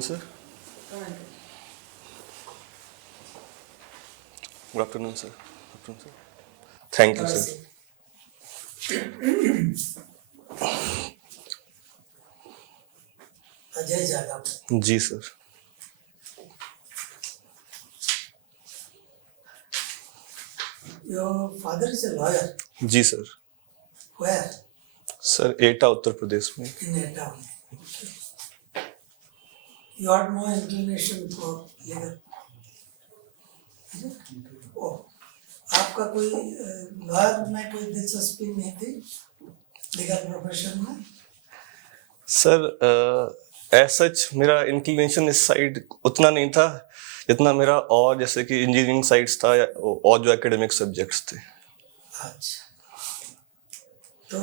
Sir. Good afternoon, sir. Good afternoon, sir. Thank you, sir. Ajay Jadav. जी sir. Your father is a lawyer. जी sir. Where? Sir Etah Uttar प्रदेश में. In a town. Okay. You had no inclination for legal. is it? Oh. आपका कोई lawyer में कोई दिलचस्पी नहीं थी लीगल प्रोफेशन में? सर एज सच मेरा इंक्लिनेशन इस साइड उतना नहीं था जितना मेरा और जैसे कि इंजीनियरिंग साइड्स था और जो एकेडमिक सब्जेक्ट्स थे. अच्छा. तो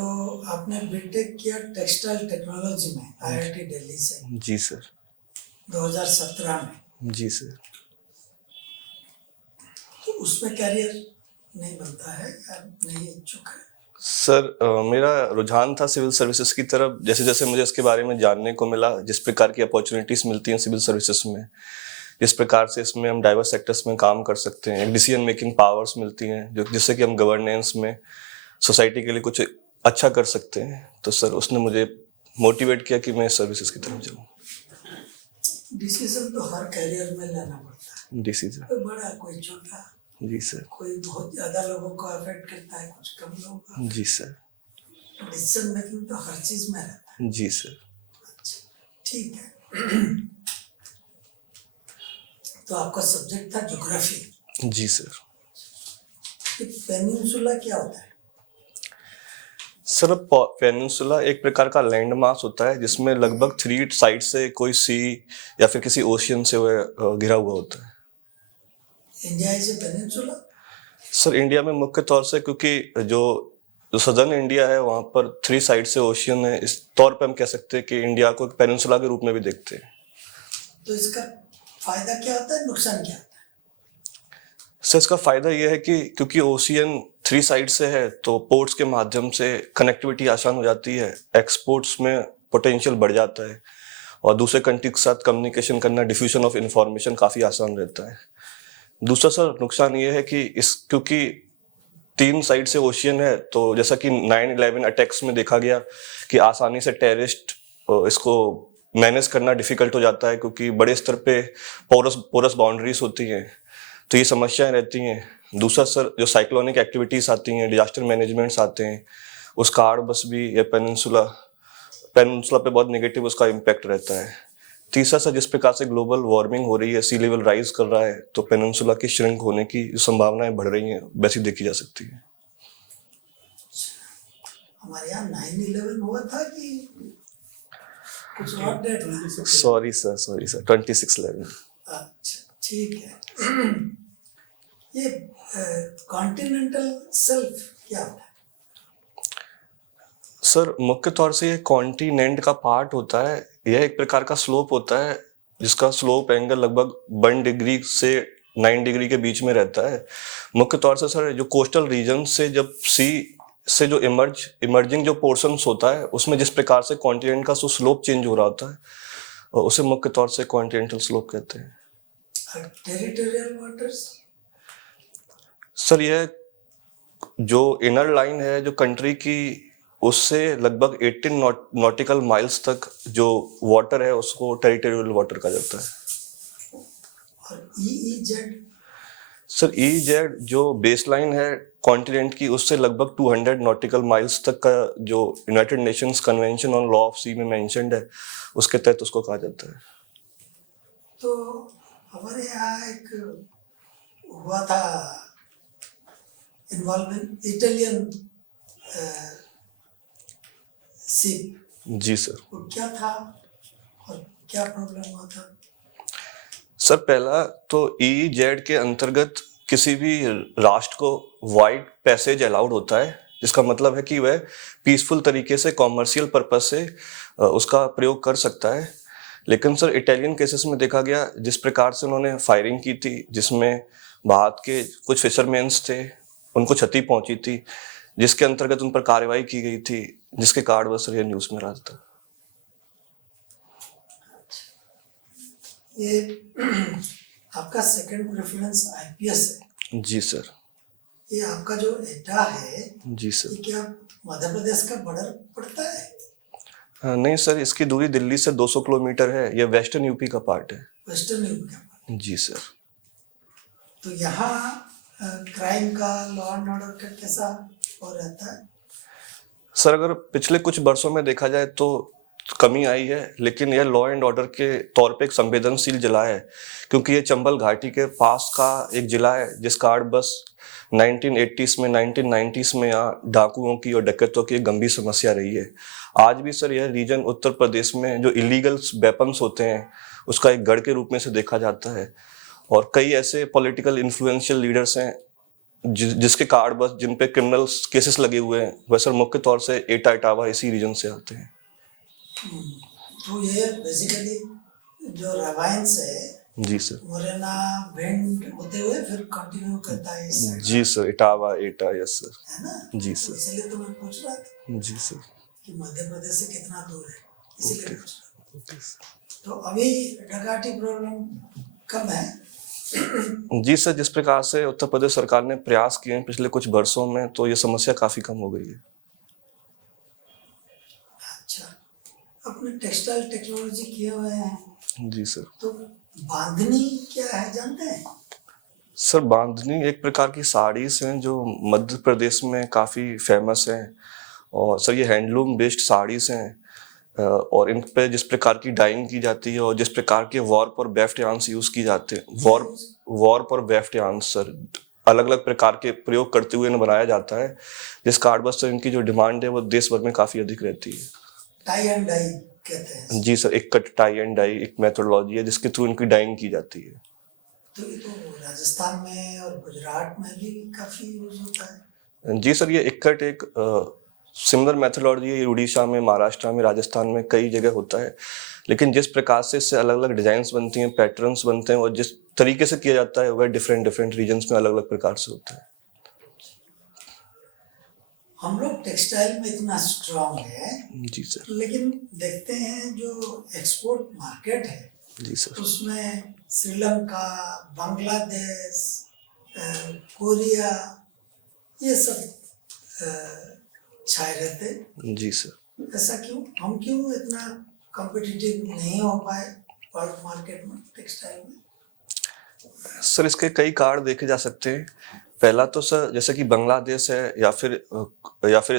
आपने बीटेक किया टेक्सटाइल टेक्नोलॉजी में आईआईटी दिल्ली से. जी सर. 2017 में. जी सर. तो उसमें कैरियर नहीं बनता है या नहीं इच्छुक है? सर मेरा रुझान था सिविल सर्विसेज की तरफ. जैसे जैसे मुझे इसके बारे में जानने को मिला, जिस प्रकार की अपॉर्चुनिटीज़ मिलती हैं सिविल सर्विसेज में, जिस प्रकार से इसमें हम डाइवर्स सेक्टर्स में काम कर सकते हैं, एक डिसीजन मेकिंग पावर्स मिलती हैं जो जिससे कि हम गवर्नेंस में सोसाइटी के लिए कुछ अच्छा कर सकते हैं, तो सर उसने मुझे मोटिवेट किया कि मैं सर्विसेज की तरफ जाऊँ. डिसीजन तो हर कैरियर में लेना पड़ता है. डिसीजन. कोई बड़ा कोई छोटा. जी सर. कोई बहुत ज्यादा लोगों को अफेक्ट करता है, कुछ कम लोगों को. जी सर. डिसीजन मेकिंग तो हर चीज में रहता है. जी सर. अच्छा, ठीक है. तो आपका सब्जेक्ट था ज्योग्राफी. जी सर. पेनिनसुला क्या होता है? सर पेनिनसुला एक प्रकार का लैंड मास होता है जिसमें लगभग 3 साइड से कोई सी या फिर किसी ओशियन से वह घिरा हुआ होता है. India is a peninsula? Sir India में मुख्य तौर से क्योंकि जो जो सदर्न इंडिया है वहाँ पर 3 साइड से ओशियन है, इस तौर पे हम कह सकते हैं कि इंडिया को एक पेनिनसुला के रूप में भी देखते हैं. तो इसका फायदा क्या होता है, नुकसान क्या होता है? सर इसका फायदा यह है कि क्योंकि ओशियन 3 साइड से है तो पोर्ट्स के माध्यम से कनेक्टिविटी आसान हो जाती है, एक्सपोर्ट्स में पोटेंशियल बढ़ जाता है और दूसरे कंट्री के साथ कम्युनिकेशन करना, डिफ्यूजन ऑफ इंफॉर्मेशन काफ़ी आसान रहता है. दूसरा सर नुकसान ये है कि इस क्योंकि 3 साइड से ओशियन है तो जैसा कि 9/11 अटैक्स में देखा गया कि आसानी से टेररिस्ट इसको मैनेज करना डिफिकल्ट हो जाता है क्योंकि बड़े स्तर पे पोरस बाउंड्रीज होती हैं, तो ये समस्याएं रहती हैं. दूसरा सर जो साइक्लोनिक एक्टिविटीज़ आती हैं, डिजास्टर मैनेजमेंट्स आते हैं, उसका आड़ बस भी ये पेनिनसुला पे बहुत नेगेटिव उसका इम्पैक्ट रहता है. तीसरा सर जिस प्रकार से ग्लोबल वार्मिंग हो रही है, सी लेवल राइज कर रहा है, तो पेनिनसुला की श्रिंक होने की जो संभावनाएं बढ़ रही हैं वैसी देखी जा सकती है. हमारे यहाँ 9/11 हुआ था कि कुछ और डेट था? Sorry sir 26/11. अच्छा, ठीक है. ये कॉन्टिनेंटल शेल्फ क्या होता है? सर मुख्य तौर से ये कॉन्टिनेंट का पार्ट होता है. यह एक प्रकार का स्लोप होता है जिसका स्लोप एंगल लगभग 1 डिग्री से 9 डिग्री के बीच में रहता है. मुख्य तौर से सर जो कोस्टल रीजन से जब सी से जो इमर्जिंग जो पोर्शंस होता है उसमें जिस प्रकार से कॉन्टिनेंट का स्लोप चेंज हो रहा होता है और उसे मुख्य तौर से कॉन्टिनेंटल स्लोप कहते हैं. Territorial waters? सर यह जो इनर लाइन है जो कंट्री की, उससे लगभग 18 नॉटिकल माइल्स तक जो वाटर है उसको टेरिटोरियल वाटर कहा जाता है. और EEZ? सर EEZ जो बेस लाइन है कॉन्टिनेंट की, उससे लगभग 200 नॉटिकल माइल्स तक का जो United Nations Convention on Law of Sea में मेंशन्ड है उसके तहत उसको कहा जाता है. तो हमारे यहाँ एक हुआ था इन्वॉल्विंग इटालियन शिप. जी सर. वो क्या था और क्या प्रॉब्लम हुआ था? सर पहला तो EEZ के अंतर्गत किसी भी राष्ट्र को वाइड पैसेज अलाउड होता है, जिसका मतलब है कि वह पीसफुल तरीके से कॉमर्शियल पर्पस से उसका प्रयोग कर सकता है. लेकिन सर इटालियन केसेस में देखा गया जिस प्रकार से उन्होंने फायरिंग की थी जिसमें भारत के कुछ फिशरमैन्स थे, उनको क्षति पहुंची थी, जिसके अंतर्गत उन पर कार्रवाई की गई थी, जिसके कारण वह सर ये न्यूज़ में रहा था. ये आपका सेकंड प्रेफरेंस आईपीएस है। जी सर। ये आपका जो एटा है, जी सर। ये क्या मध्य प्रदेश का बॉर्डर पड़ता है? नहीं सर, इसकी दूरी दिल्ली से 200 किलोमीटर है। ये वेस्टर्न यूपी का पार्ट है। वेस्टर्न यूपी का पार्ट। जी सर। तो यहाँ क्राइम का, लॉ एंड ऑर्डर का कैसा हो रहता है? सर अगर पिछले कुछ वर्षों में देखा जाए तो कमी आई है, लेकिन यह लॉ एंड ऑर्डर के तौर पे एक संवेदनशील जिला है, क्योंकि ये चंबल घाटी के पास का एक जिला है जिसका आड़ बस 1980s में 1990s में यहाँ डाकुओं की और डकैतों की एक गंभीर समस्या रही है। आज भी सर यह रीजन उत्तर प्रदेश में जो इलीगल वेपन्स होते हैं उसका एक गढ़ के रूप में से देखा जाता है, और कई ऐसे पॉलिटिकल इन्फ्लुएंशियल लीडर्स हैं जिसके कार्ड बस जिन पे क्रिमिनल केसेस लगे हुए हैं, वह सर मुख्य तौर से एटा इटावा इसी रीजन से आते हैं। तो ये बेसिकली जो रामायण है, जी सर। मुरैना भिंड होते हुए फिर कंटिन्यू करता है इस साइड, जी सर, इटावा एटा, यस सर। है ना? जी तो सर। इसलिए तो मैं पूछ रहा था जी सर। कि मध्य प्रदेश से कितना दूर है, इसीलिए ओके। पूछ रहा था। Okay sir. तो अभी डकैती प्रॉब्लम कम है? जी सर, जिस प्रकार से उत्तर प्रदेश सरकार ने प्रयास किए हैं पिछले कुछ वर्षों में, तो ये समस्या काफी कम हो गई है। अच्छा, अपने टेक्सटाइल टेक्नोलॉजी किए हुए हैं, जी सर। तो बांधनी क्या है जानते हैं? सर बांधनी एक प्रकार की साड़ीज हैं जो मध्य प्रदेश में काफी फेमस हैं, और सर ये हैंडलूम बेस्ड साड़ीज हैं, और इन पे जिस प्रकार की डाइंग की जाती है और जिस प्रकार के वॉर्प और वेफ्ट यार्न्स यूज की जाते हैं, वॉर्प और वेफ्ट यार्न्स सर अलग अलग प्रकार के प्रयोग करते हुए इन्हें बनाया जाता है, जिस कारण बस सर इनकी जो डिमांड है वो देश भर में काफी अधिक रहती है। टाई एंड डाई कहते हैं। जी सर, एक कट टाई एंड डाई एक मेथोडोलॉजी है जिसके थ्रू इनकी डाइंग की जाती है। तो ये तो राजस्थान में और गुजरात में भी काफी यूज होता है। जी सर, ये इक्कट एक सिमिलर मेथोडोलॉजी है, उड़ीसा में, महाराष्ट्र में, राजस्थान में कई जगह होता है, लेकिन जिस प्रकार से इससे अलग अलग डिजाइन्स बनती हैं, पैटर्न्स बनते हैं और जिस तरीके से किया जाता है वह डिफरेंट डिफरेंट रीजन्स में अलग अलग प्रकार से होता है। हम लोग टेक्सटाइल में इतना स्ट्रांग है, जी सर। लेकिन देखते हैं जो एक्सपोर्ट मार्केट है, जी सर। उसमें श्रीलंका, बांग्लादेश, कोरिया, ये सब छाए रहते। जी सर। ऐसा क्यों? हम क्यों इतना कॉम्पिटिटिव नहीं हो पाए वर्ल्ड मार्केट में टेक्सटाइल में? सर इसके कई कारण देखे जा सकते हैं। पहला तो सर जैसे कि बांग्लादेश है या फिर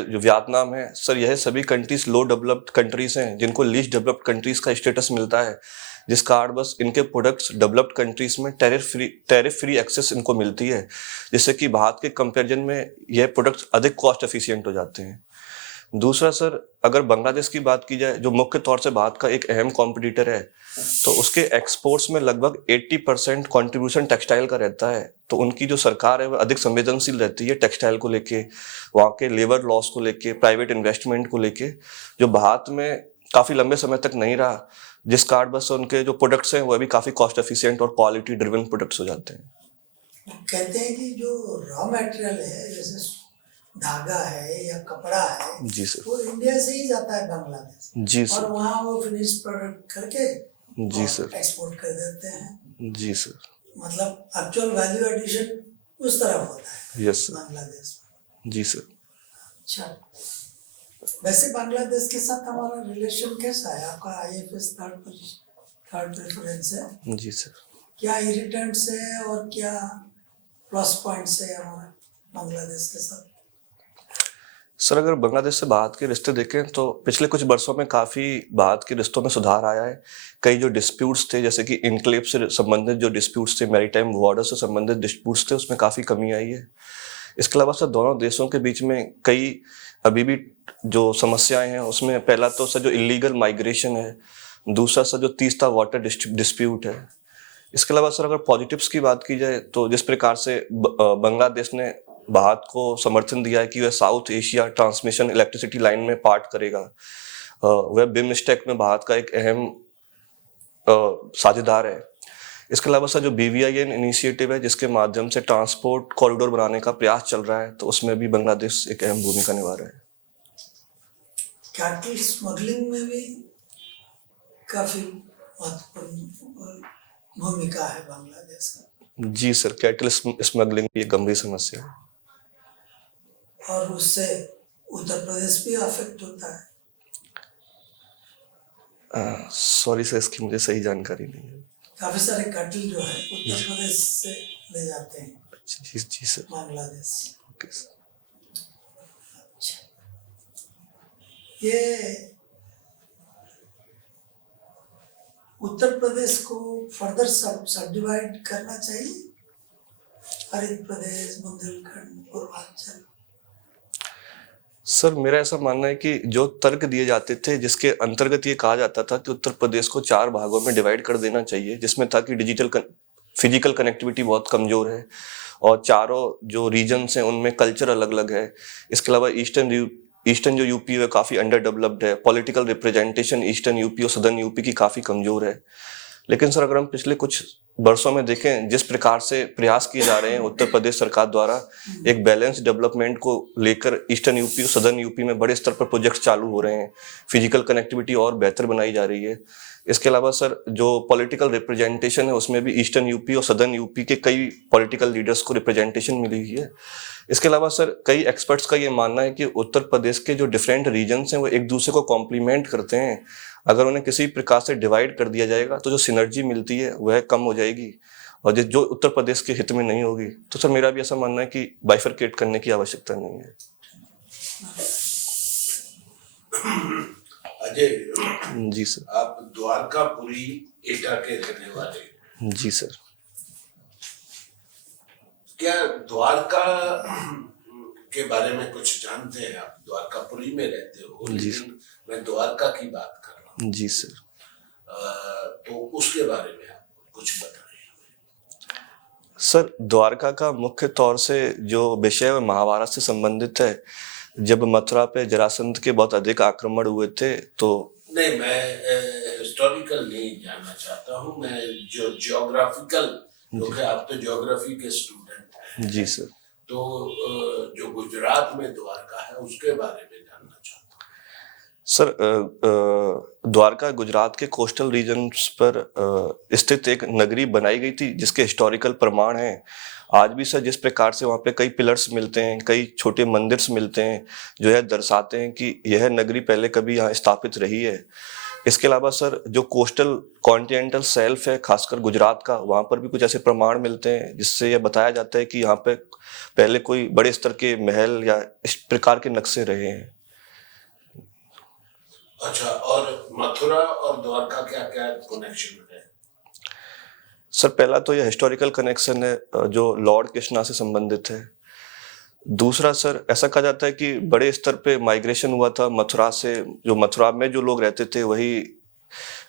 जो वियतनाम है, सर यह सभी कंट्रीज लो डेवलप्ड कंट्रीज हैं जिनको लीस्ट डेवलप्ड कंट्रीज का स्टेटस मिलता है, जिस कारण बस इनके प्रोडक्ट्स डेवलप्ड कंट्रीज में टैरिफ फ्री एक्सेस इनको मिलती है, जिससे कि भारत के कंपैरिजन में यह प्रोडक्ट्स अधिक कॉस्ट एफिशिएंट हो जाते हैं। दूसरा सर, अगर बांग्लादेश की बात की जाए जो मुख्य तौर से भारत का एक अहम कॉम्पिटिटर है, तो उसके एक्सपोर्ट्स में लगभग 80% कंट्रीब्यूशन टेक्सटाइल का रहता है। तो उनकी जो सरकार है वह अधिक संवेदनशील रहती है टेक्सटाइल को लेके, वहाँ के लेबर लॉस को लेके, प्राइवेट इन्वेस्टमेंट को लेके, जो भारत में काफी लंबे समय तक नहीं रहा, जिस कारण बस उनके जो प्रोडक्ट्स हैं वह भी काफी कॉस्ट एफिशिएंट और क्वालिटी ड्रिवन प्रोडक्ट्स हो जाते हैं। कहते हैं कि जो रॉ मटेरियल है, जैसे धागा है या कपड़ा है, जी सर। वो इंडिया से ही जाता है बांग्लादेश, जी और सर। वहाँ वो फिनिश प्रोडक्ट करके जी सर। एक्सपोर्ट कर देते हैं। जी सर। मतलब एक्चुअल वैल्यू एडिशन उस तरफ होता है यस सर। बांग्लादेश में। जी सर। अच्छा, वैसे बांग्लादेश के साथ हमारा रिलेशन कैसा है? आपका आईएफएस थर्ड प्रेफरेंस है। जी सर। क्या इरिटेंट्स है और क्या प्लस पॉइंट्स है हमारा बांग्लादेश के साथ? सर अगर बांग्लादेश से भारत के रिश्ते देखें तो पिछले कुछ वर्षों में काफ़ी भारत के रिश्तों में सुधार आया है। कई जो डिस्प्यूट्स थे, जैसे कि इनक्लेव से संबंधित जो डिस्प्यूट्स थे, मैरीटाइम बॉर्डर से संबंधित डिस्प्यूट्स थे, उसमें काफ़ी कमी आई है। इसके अलावा सर दोनों देशों के बीच में कई अभी भी जो समस्याएं हैं, उसमें पहला तो सर जो इलीगल माइग्रेशन है, दूसरा सर जो तीस्ता वाटर डिस्प्यूट है। इसके अलावा सर अगर पॉजिटिव्स की बात की जाए तो जिस प्रकार से बांग्लादेश ने भारत को समर्थन दिया है कि वह south Asia transmission electricity line में पार्ट करेगा, वह बिमस्टेक में भारत का एक अहम साझेदार है। इसके अलावा सर जो BVIN इनिशिएटिव है जिसके माध्यम से ट्रांसपोर्ट कॉरिडोर बनाने का प्रयास चल रहा है, तो उसमें भी बांग्लादेश एक अहम भूमिका निभा रहा है। कैटल स्मगलिंग में भी काफी महत्वपूर्ण भूमिका है बांग्लादेश का? जी सर, कैटल स्मगलिंग की एक गंभीर समस्या है। और उससे उत्तर प्रदेश भी अफेक्ट होता है? सॉरी सर, इसकी मुझे सही जानकारी नहीं है। काफी सारे कटल जो है उत्तर प्रदेश से ले जाते हैं जी जी सर। बांग्लादेश। Okay sir. ये उत्तर प्रदेश को फर्दर सब डिवाइड करना चाहिए, हरित प्रदेश, बुंदेलखंड, पूर्वांचल। सर मेरा ऐसा मानना है कि जो तर्क दिए जाते थे जिसके अंतर्गत ये कहा जाता था कि उत्तर प्रदेश को 4 भागों में डिवाइड कर देना चाहिए, जिसमें था कि फिजिकल कनेक्टिविटी बहुत कमजोर है और चारों जो रीजन्स हैं उनमें कल्चर अलग अलग है। इसके अलावा ईस्टर्न जो यूपी है काफ़ी अंडर डेवलप्ड है। पॉलिटिकल रिप्रेजेंटेशन ईस्टर्न यूपी और सदर्न यूपी की काफ़ी कमजोर है। लेकिन सर अगर हम पिछले कुछ वर्षों में देखें जिस प्रकार से प्रयास किए जा रहे हैं उत्तर प्रदेश सरकार द्वारा एक बैलेंस डेवलपमेंट को लेकर, ईस्टर्न यूपी और सदर्न यूपी में बड़े स्तर पर प्रोजेक्ट चालू हो रहे हैं, फिजिकल कनेक्टिविटी और बेहतर बनाई जा रही है। इसके अलावा सर जो पॉलिटिकल रिप्रेजेंटेशन है उसमें भी ईस्टर्न यूपी और सदर्न यूपी के कई पॉलिटिकल लीडर्स को रिप्रेजेंटेशन मिली हुई है। इसके अलावा सर कई एक्सपर्ट्स का ये मानना है कि उत्तर प्रदेश के जो डिफरेंट रीजन्स हैं वो एक दूसरे को कॉम्प्लीमेंट करते हैं। अगर उन्हें किसी प्रकार से डिवाइड कर दिया जाएगा तो जो सिनर्जी मिलती है वह कम हो जाएगी और जो उत्तर प्रदेश के हित में नहीं होगी। तो सर मेरा भी ऐसा मानना है कि बाइफरकेट करने की आवश्यकता नहीं है। अजय जी सर। आप द्वारकापुरी एटा के रहने वाले। जी सर। क्या द्वारका के बारे में कुछ जानते हैं आप? द्वारकापुरी में रहते हो, जी लेकिन मैं द्वारका की बात कर रहा हूँ। जी सर। तो उसके बारे में आप कुछ बताएं। सर द्वारका का मुख्य तौर से जो विषय है महाभारत से संबंधित है। जब मथुरा पे जरासंध के बहुत अधिक आक्रमण हुए थे तो नहीं, मैं हिस्टोरिकल नहीं जानना चाहता हूँ, मैं जो जियोग्राफिकल, क्योंकि आप तो ज्योग्राफी के स्टूडेंट हैं। जी सर। तो जो गुजरात में द्वारका है उसके बारे में जानना चाहता हूँ। सर द्वारका गुजरात के कोस्टल रीजन्स पर स्थित एक नगरी बनाई गई थी जिसके हिस्टोरिकल प्रमाण हैं। आज भी सर जिस प्रकार से वहाँ पे कई पिलर्स मिलते हैं, कई छोटे मंदिर्स मिलते हैं जो यह दर्शाते हैं कि यह नगरी पहले कभी यहाँ स्थापित रही है। इसके अलावा सर जो कोस्टल कॉन्टिनेंटल शेल्फ है खासकर गुजरात का, वहाँ पर भी कुछ ऐसे प्रमाण मिलते हैं जिससे यह बताया जाता है कि यहाँ पे पहले कोई बड़े स्तर के महल या इस प्रकार के नक्शे रहे हैं। अच्छा, और मथुरा और द्वारका क्या क्या कनेक्शन है? सर पहला तो यह हिस्टोरिकल कनेक्शन है जो लॉर्ड कृष्णा से संबंधित है। दूसरा सर ऐसा कहा जाता है कि बड़े स्तर पे माइग्रेशन हुआ था मथुरा से, जो मथुरा में जो लोग रहते थे वही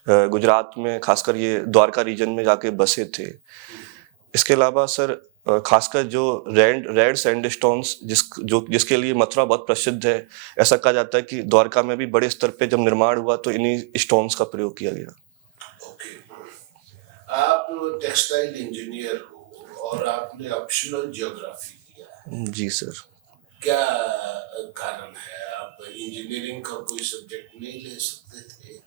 गुजरात में खासकर ये द्वारका रीजन में जाके बसे थे। इसके अलावा सर खासकर जो रेड सैंडस्टोन्स जिसके लिए मथुरा बहुत प्रसिद्ध है, ऐसा कहा जाता है कि द्वारका में भी बड़े स्तर पे जब निर्माण हुआ तो इन्हीं स्टोन्स का प्रयोग किया गया। ओके, आप टेक्सटाइल इंजीनियर हो और आपने ऑप्शनल ज्योग्राफी किया है। जी सर। क्या कारण है, आप इंजीनियरिंग का कोई सब्जेक्ट नहीं ले सकते थे?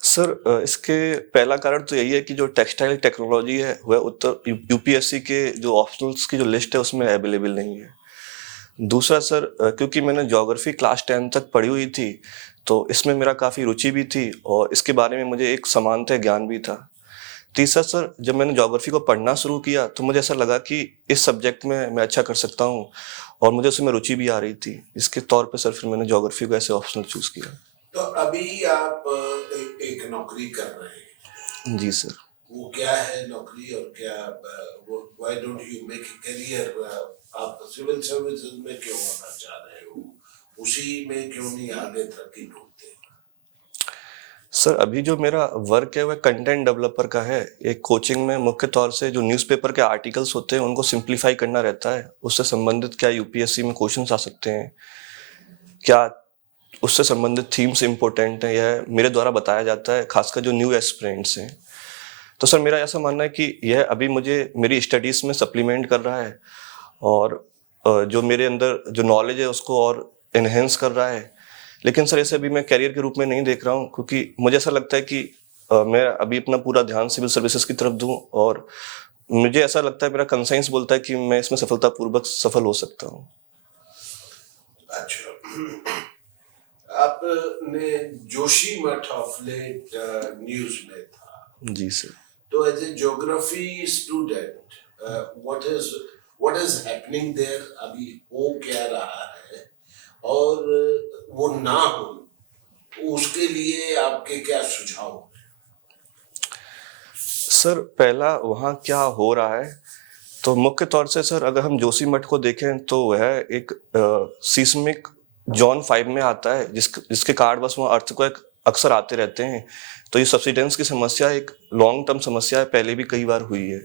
सर इसके पहला कारण तो यही है कि जो टेक्सटाइल टेक्नोलॉजी है वह उत्तर यूपीएससी के जो ऑप्शनल्स की जो लिस्ट है उसमें अवेलेबल नहीं है। दूसरा सर क्योंकि मैंने ज्योग्राफी क्लास 10 तक पढ़ी हुई थी तो इसमें मेरा काफ़ी रुचि भी थी और इसके बारे में मुझे एक सामान्य ज्ञान भी था। तीसरा सर जब मैंने ज्योग्राफी को पढ़ना शुरू किया तो मुझे ऐसा लगा कि इस सब्जेक्ट में मैं अच्छा कर सकता हूँ और मुझे उसमें रुचि भी आ रही थी। इसके तौर पे सर फिर मैंने ज्योग्राफी को ऐसे ऑप्शनल चूज किया। तो अभी आप एक नौकरी कर रहे हैं। जी सर। वो क्या है नौकरी और क्या, why don't you make a career? आप सिविल सर्विसेज में क्यों आना चाह रहे हो? उसी में क्यों नहीं आगे तरक्की ढूंढते? सर अभी जो मेरा वर्क है वह कंटेंट डेवलपर का है। एक कोचिंग में मुख्य तौर से जो न्यूज़पेपर के आर्टिकल्स होते हैं उनको सिंप्लीफाई करना रहता है। उससे संबंधित क्या यूपीएससी में क्वेश्चंस आ सकते हैं, क्या उससे संबंधित थीम्स इम्पोर्टेंट हैं, यह मेरे द्वारा बताया जाता है खासकर जो न्यू एस्पिरेंट्स हैं। तो सर मेरा ऐसा मानना है कि यह अभी मुझे मेरी स्टडीज़ में सप्लीमेंट कर रहा है और जो मेरे अंदर जो नॉलेज है उसको और इन्हेंस कर रहा है। लेकिन सर इसे अभी मैं कैरियर के रूप में नहीं देख रहा हूँ क्योंकि मुझे ऐसा लगता है कि मैं अभी अपना पूरा ध्यान सिविल सर्विसेज की तरफ दूं, और मुझे ऐसा लगता है, मेरा कंसाइंस बोलता है कि मैं इसमें सफलतापूर्वक सफल हो सकता हूं। अच्छा, आपने जोशीमठ ऑफ लेट न्यूज में था, जी सर। तो as a geography student what is happening there, अभी हो क्या रहा है, और वो ना हो उसके लिए आपके क्या सुझाव हैं? सर पहला, वहाँ क्या हो रहा है, तो मुख्य तौर से सर अगर हम जोशीमठ को देखें तो वह एक सीस्मिक जोन 5 में आता है, जिसके कारण बस वहाँ अर्थक्वेक अक्सर आते रहते हैं। तो ये सब्सिडेंस की समस्या एक लॉन्ग टर्म समस्या है, पहले भी कई बार हुई है।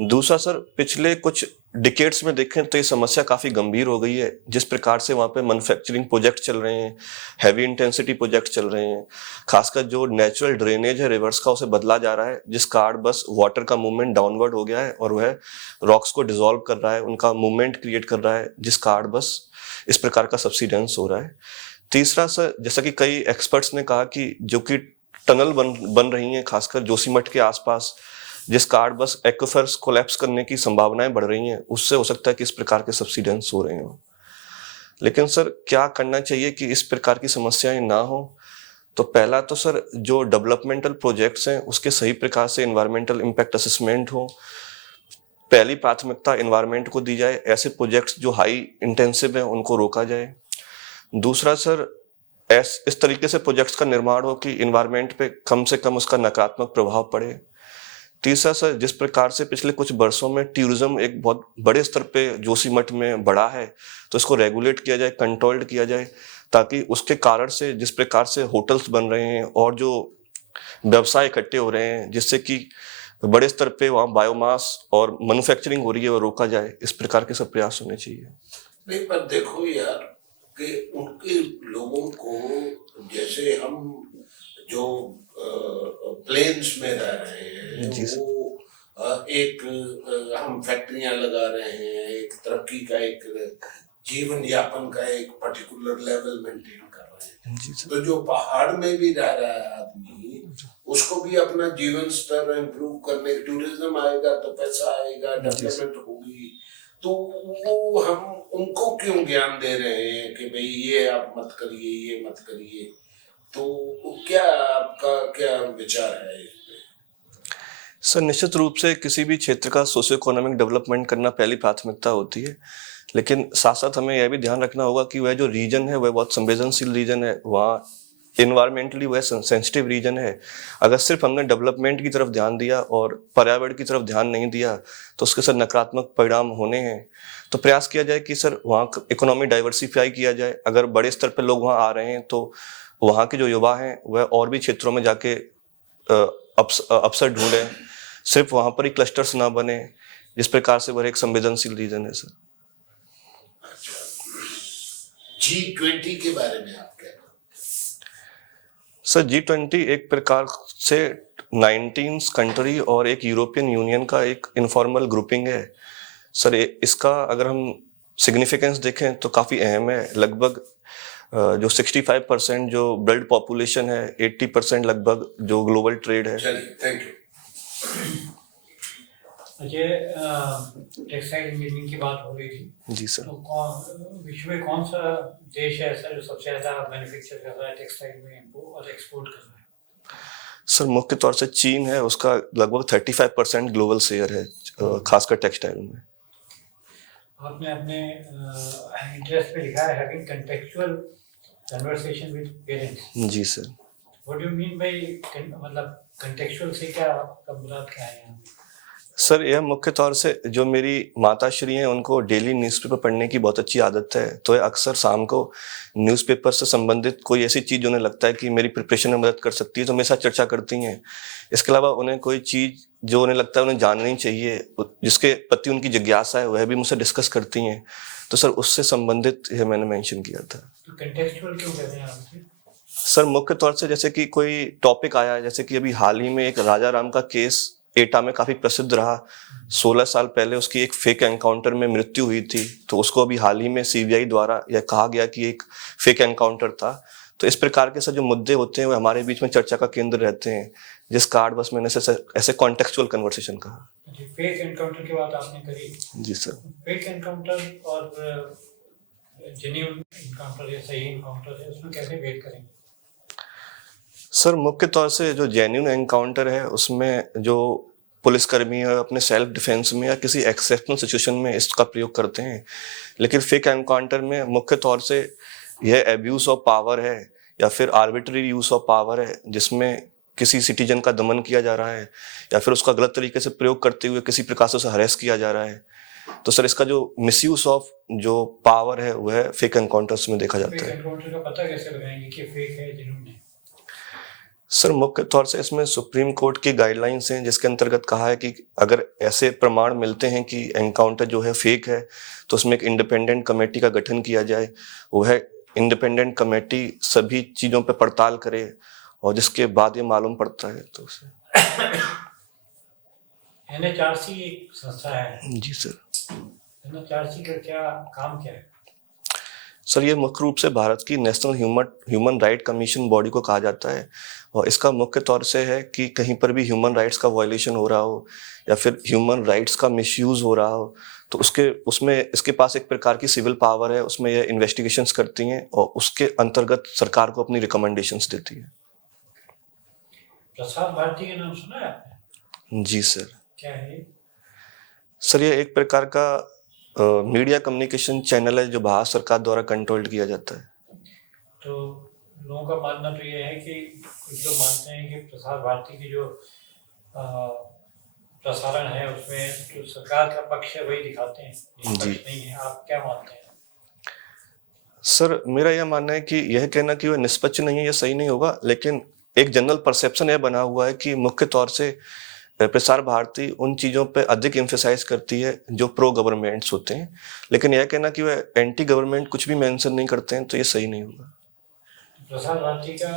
दूसरा सर, पिछले कुछ डिकेड्स में देखें तो ये समस्या काफ़ी गंभीर हो गई है। जिस प्रकार से वहाँ पे मैन्युफैक्चरिंग प्रोजेक्ट चल रहे हैं, हैवी इंटेंसिटी प्रोजेक्ट चल रहे हैं, खासकर जो नेचुरल ड्रेनेज है रिवर्स का, उसे बदला जा रहा है, जिस कारण बस वाटर का मूवमेंट डाउनवर्ड हो गया है और वह रॉक्स को डिसॉल्व कर रहा है, उनका मूवमेंट क्रिएट कर रहा है, जिस कारण बस इस प्रकार का सब्सिडेंस हो रहा है। तीसरा सर, जैसा कि कई एक्सपर्ट्स ने कहा कि जो कि टनल बन रही हैं खासकर जोशीमठ के आसपास, जिस कारण बस एक्विफर्स कोलैप्स करने की संभावनाएं बढ़ रही हैं, उससे हो सकता है कि इस प्रकार के सब्सिडेंस हो रहे हो। लेकिन सर क्या करना चाहिए कि इस प्रकार की समस्याएं ना हो? तो पहला तो सर, जो डेवलपमेंटल प्रोजेक्ट्स हैं उसके सही प्रकार से एनवायरमेंटल इम्पैक्ट असेसमेंट हो, पहली प्राथमिकता एनवायरमेंट को दी जाए, ऐसे प्रोजेक्ट्स जो हाई इंटेंसिव हैं उनको रोका जाए। दूसरा सर, इस तरीके से प्रोजेक्ट्स का निर्माण हो कि एनवायरमेंट पे कम से कम उसका नकारात्मक प्रभाव पड़े। तीसरा सर, जिस प्रकार से पिछले कुछ वर्षों में टूरिज्म एक बहुत बड़े स्तर पे जोशीमठ में बढ़ा है, तो इसको रेगुलेट किया जाए, कंट्रोल्ड किया जाए, ताकि उसके कारण से जिस प्रकार से होटल्स बन रहे हैं और जो व्यवसाय इकट्ठे हो रहे हैं, जिससे कि बड़े स्तर पे वहाँ बायोमास और मैन्युफैक्चरिंग हो रही है, वो रोका जाए। इस प्रकार के सब प्रयास होने चाहिए। नहीं, पर देखो यार कि उनके लोगों को, जैसे हम जो प्लेन्स में रह रहे हैं, जी सर। वो एक हम फैक्ट्रियां लगा रहे हैं, एक तरक्की का, एक जीवन यापन का एक पर्टिकुलर लेवल मेंटेन कर रहे हैं। जी सर। तो जो पहाड़ में भी रह रहा है आदमी, उसको भी अपना जीवन स्तर इम्प्रूव करने, टूरिज्म आएगा तो पैसा आएगा, डेवलपमेंट होगी, तो वो हम उनको क्यों ज्ञान दे रहे हैं कि भाई ये आप मत करिए, ये मत करिए? तो क्या आपका क्या विचार है इसमें? सर निश्चित रूप से किसी भी क्षेत्र का सोशियो इकोनॉमिक डेवलपमेंट करना पहली प्राथमिकता होती है, लेकिन साथ साथ हमें यह भी ध्यान रखना होगा कि वह जो रीजन है वह बहुत संवेदनशील रीजन है, वहाँ इन्वायरमेंटली वह सेंसिटिव रीजन है। अगर सिर्फ हमने डेवलपमेंट की तरफ ध्यान दिया और पर्यावरण की तरफ ध्यान नहीं दिया, तो उसके सर नकारात्मक परिणाम होने हैं। तो प्रयास किया जाए कि सर वहाँ इकोनॉमी डाइवर्सिफाई किया जाए। अगर बड़े स्तर पर लोग वहाँ आ रहे हैं तो वहाँ के जो युवा हैं वह और भी क्षेत्रों में जाके अवसर ढूंढें, सिर्फ वहाँ पर ही क्लस्टर्स ना बने, जिस प्रकार से वह एक संवेदनशील रीजन है सर। अच्छा, G20 के बारे में आप क्या कहते सर G20 एक प्रकार से 19 कंट्री और एक यूरोपियन यूनियन का एक इनफॉर्मल ग्रुपिंग है सर। इसका अगर हम सिग्निफिकेंस देखें तो काफ़ी अहम है। लगभग जो 65% जो वर्ल्ड पॉपुलेशन है, 80% लगभग जो ग्लोबल ट्रेड है। हैं? चलिए, थैंक यू। मुझे टेक्सटाइल इंजीनियरिंग की बात हो रही थी, जी सर। तो विश्व में कौन सा देश है ऐसा जो सबसे ज़्यादा मैन्युफैक्चर कर रहा है टेक्सटाइल में और एक्सपोर्ट कर रहा है? सर मुख्य तौर से चीन है, उसका लगभग 35% ग्लोबल शेयर है, खासकर टेक्सटाइल में। आपने अपने इंटरेस्ट पे लिखा है having contextual conversation with parents. जी sir. What do you mean by, मतलब कंटेक्चुअल से क्या आपका मुराद क्या है यहाँ? सर यह मुख्य तौर से जो मेरी माताश्री हैं उनको डेली न्यूज़पेपर पढ़ने की बहुत अच्छी आदत है, तो अक्सर शाम को न्यूज़पेपर से संबंधित कोई ऐसी चीज़ उन्हें लगता है कि मेरी प्रिपरेशन में मदद कर सकती है, तो मेरे साथ चर्चा करती हैं। इसके अलावा उन्हें कोई चीज़ जो उन्हें लगता है उन्हें जाननी चाहिए, जिसके प्रति उनकी जिज्ञासा है, वह भी मुझसे डिस्कस करती हैं। तो सर उससे संबंधित यह मैंने मेंशन किया था। तो कंटेक्चुअल क्यों कहते हैं आप? सर मुख्य तौर से जैसे कि कोई टॉपिक आया, जैसे कि अभी हाल ही में एक राजा राम का केस एटा में काफ़ी प्रसिद्ध रहा। 16 साल पहले उसकी एक फेक एनकाउंटर में मृत्यु हुई थी, तो उसको अभी हाल ही में सीबीआई द्वारा यह कहा गया कि एक फेक एनकाउंटर था। तो इस प्रकार के सर जो मुद्दे होते हैं वो हमारे बीच में चर्चा का केंद्र रहते हैं, जिस कार्ड बस मैंने ऐसे कॉन्टेक्चुअल कन्वर्सेशन कहा। फेक एनकाउंटर की बात आपने करी। जी सर। फेक एनकाउंटर और जेन्युइन एनकाउंटर या सही एनकाउंटर है, उसमें कैसे भेद करेंगे? सर मुख्य तौर से जो जेन्युइन एनकाउंटर है उसमें जो पुलिसकर्मी अपने सेल्फ डिफेंस में या किसी एक्सेप्शनल सिचुएशन में इसका प्रयोग करते हैं, लेकिन फेक एनकाउंटर में मुख्य तौर से यह एब्यूज ऑफ पावर है या फिर आर्बिट्ररी यूज ऑफ पावर है, जिसमें किसी सिटीजन का दमन किया जा रहा है या फिर उसका गलत तरीके से प्रयोग करते हुए किसी प्रकार से उसे हरेस किया जा रहा है। तो सर इसका जो मिसयूज ऑफ जो पावर है वह फेक एनकाउंटर्स में देखा जाता फेक है। एनकाउंटर का पता कैसे लगाएंगे कि फेक है जेन्युइन है? सर मुख्य तौर से इसमें सुप्रीम कोर्ट की गाइडलाइंस हैं, जिसके अंतर्गत कहा है कि अगर ऐसे प्रमाण मिलते हैं कि एनकाउंटर जो है फेक है तो उसमें एक इंडिपेंडेंट कमेटी का गठन किया जाए। वह इंडिपेंडेंट कमेटी सभी चीज़ों पर पड़ताल करे और जिसके बाद ये मालूम पड़ता है तो उसे। NHRC एक संस्था है। जी सर। NHRC का क्या काम क्या है? सर ये मुख्य रूप से भारत की national human right commission body को कहा जाता है और इसका मुख्य तौर से है कि कहीं पर भी ह्यूमन राइट्स का वायलेशन हो रहा हो या फिर ह्यूमन राइट्स का मिसयूज हो रहा हो तो उसमें इसके पास एक प्रकार की सिविल पावर है, उसमें यह इन्वेस्टिगेशंस करती हैं और उसके अंतर्गत सरकार को अपनी रिकमेंडेशंस देती है। प्रसार भारती का नाम सुना है आपने? जी सर। क्या है? सर ये एक प्रकार का मीडिया कम्युनिकेशन चैनल है जो भारत सरकार द्वारा कंट्रोल्ड किया जाता है। तो लोगों का मानना तो ये है कि कुछ लोग मानते हैं कि प्रसार भारती की जो प्रसारण है उसमें जो सरकार का पक्ष है वही दिखाते हैं, निष्पक्ष नहीं है। आप क्या मानते हैं? सर मेरा यह मानना है कि यह कहना कि वह निष्पक्ष नहीं है यह सही नहीं होगा, लेकिन एक जनरल परसेप्शन यह बना हुआ है कि मुख्य तौर से प्रसार भारती उन चीज़ों पे अधिक एम्फेसाइज करती है जो प्रो गवर्नमेंट्स होते हैं, लेकिन यह कहना कि वह एंटी गवर्नमेंट कुछ भी मेंशन नहीं करते हैं तो ये सही नहीं होगा। प्रसार भारती का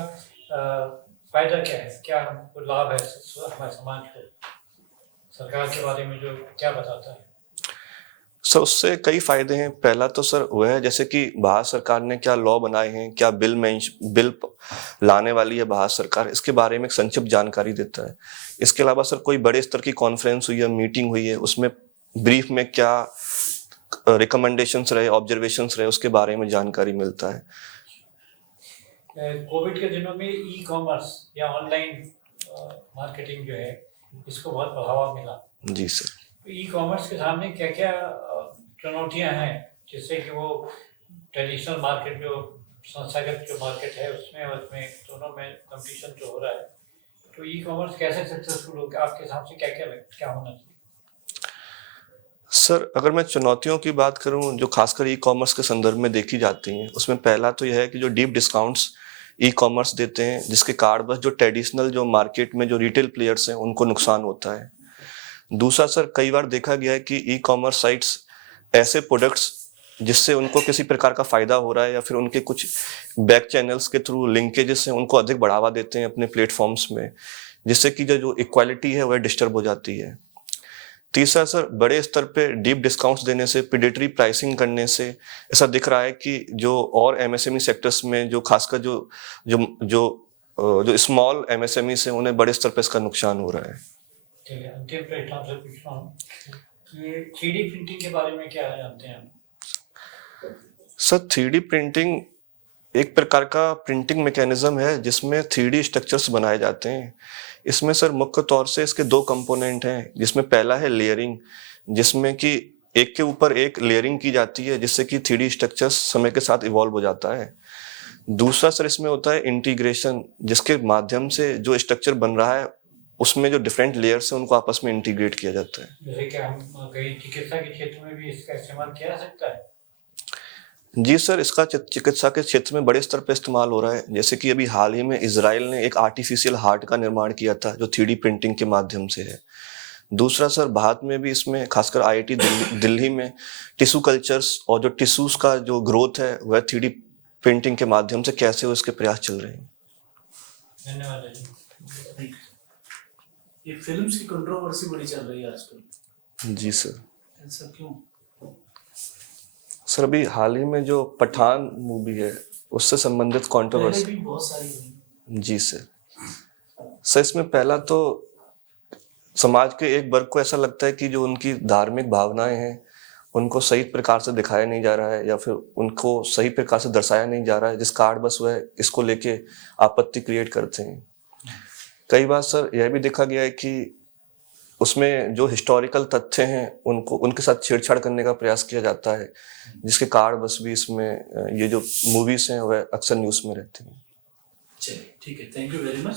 फायदा क्या है, क्या हमको लाभ है हमारे समाज को, सरकार के बारे में जो क्या बताता है? सर उससे कई फायदे हैं। पहला तो सर वह है जैसे कि भारत सरकार ने क्या लॉ बनाए हैं, क्या बिल लाने वाली है भारत सरकार, इसके बारे में एक संक्षिप्त जानकारी देता है। इसके अलावा सर कोई बड़े स्तर की कॉन्फ्रेंस हुई है, मीटिंग हुई है, उसमें ब्रीफ में क्या रिकमेंडेशंस रहे, ऑब्जर्वेशंस रहे, उसके बारे में जानकारी मिलता है। कोविड के दिनों में ई कॉमर्स या ऑनलाइन मार्केटिंग जो है इसको बहुत बढ़ावा मिला। जी सर। ई कॉमर्स के सामने क्या क्या चुनौतियां हैं जिससे कि वो ट्रेडिशनल मार्केट जो संस्थागत जो मार्केट है उसमें और उसमें दोनों में कंपटीशन जो हो रहा है, तो ई कॉमर्स कैसे सक्सेसफुल होगा आपके हिसाब से? क्या होना चाहिए? सर अगर मैं चुनौतियों की बात करूं जो खासकर ई कॉमर्स के संदर्भ में देखी जाती हैं, उसमें पहला तो यह है कि जो डीप डिस्काउंट्स ई कॉमर्स देते हैं जिसके कारण बस जो ट्रेडिशनल जो मार्केट में जो रिटेल प्लेयर्स हैं उनको नुकसान होता है। दूसरा सर कई बार देखा गया है कि ई कॉमर्स साइट्स ऐसे प्रोडक्ट्स जिससे उनको किसी प्रकार का फायदा हो रहा है या फिर उनके कुछ बैक चैनल्स के थ्रू लिंकेजेस हैं उनको अधिक बढ़ावा देते हैं अपने प्लेटफॉर्म्स में, जिससे कि जो इक्वालिटी है वह डिस्टर्ब हो जाती है। तीसरा सर बड़े स्तर पे डीप डिस्काउंट्स देने से, प्रेडेटरी प्राइसिंग करने से ऐसा दिख रहा है कि जो और एमएसएमई सेक्टर्स में जो खासकर जो जो जो जो स्मॉल एमएसएमई से उन्हें बड़े स्तर पे इसका नुकसान हो रहा है। ठीक है, अंतिम प्रश्न आपसे पूछ रहा हूँ कि 3D प्रिंटिंग के बारे में क्या जानते हैं आप? सर 3D प्रिंटिंग एक प्रकार का प्रिंटिंग मैकेनिज्म है जिसमें 3D स्ट्रक्चर्स बनाए जाते हैं। इसमें सर मुख्य तौर से इसके दो कंपोनेंट हैं, जिसमें पहला है लेयरिंग, जिसमें कि एक के ऊपर एक लेयरिंग की जाती है जिससे कि 3D स्ट्रक्चर्स समय के साथ इवॉल्व हो जाता है। दूसरा सर इसमें होता है इंटीग्रेशन, जिसके माध्यम से जो स्ट्रक्चर बन रहा है उसमें जो डिफरेंट लेयर्स हैं उनको आपस में इंटीग्रेट किया जाता है। जैसे कि हम कहीं चिकित्सा के क्षेत्र में भी इसका इस्तेमाल किया जा सकता है? जी सर, इसका चिकित्सा के क्षेत्र में बड़े स्तर पर इस्तेमाल हो रहा है। जैसे कि अभी हाल ही में इजराइल ने एक आर्टिफिशियल हार्ट का निर्माण किया था जो 3D प्रिंटिंग के माध्यम से है। दूसरा सर भारत में भी इसमें खासकर IIT दिल्ली में टिश्यू कल्चर्स और जो टिश्यूज का जो ग्रोथ है वह 3D प्रिंटिंग के माध्यम से कैसे हो इसके प्रयास चल रहे हैं। धन्यवाद जी। ये फिल्म्स की कंट्रोवर्सी बड़ी चल रही है आजकल। जी सर। ऐसा क्यों? सर अभी हाल ही में जो पठान मूवी है उससे संबंधित पहले कंट्रोवर्सी। भी बहुत सारी हुई। जी सर इसमें पहला तो समाज के एक वर्ग को ऐसा लगता है कि जो उनकी धार्मिक भावनाएं हैं उनको सही प्रकार से दिखाया नहीं जा रहा है या फिर उनको सही प्रकार से दर्शाया नहीं जा रहा है, जिस कारण बस वह इसको लेके आपत्ति क्रिएट करते हैं। कई बार सर यह भी देखा गया है कि उसमें जो हिस्टोरिकल तथ्य हैं उनको उनके साथ छेड़छाड़ करने का प्रयास किया जाता है, जिसके कारण बस भी इसमें ये जो मूवीज हैं वह अक्सर न्यूज़ में रहती हैं। चलिए ठीक है, थैंक यू वेरी मच।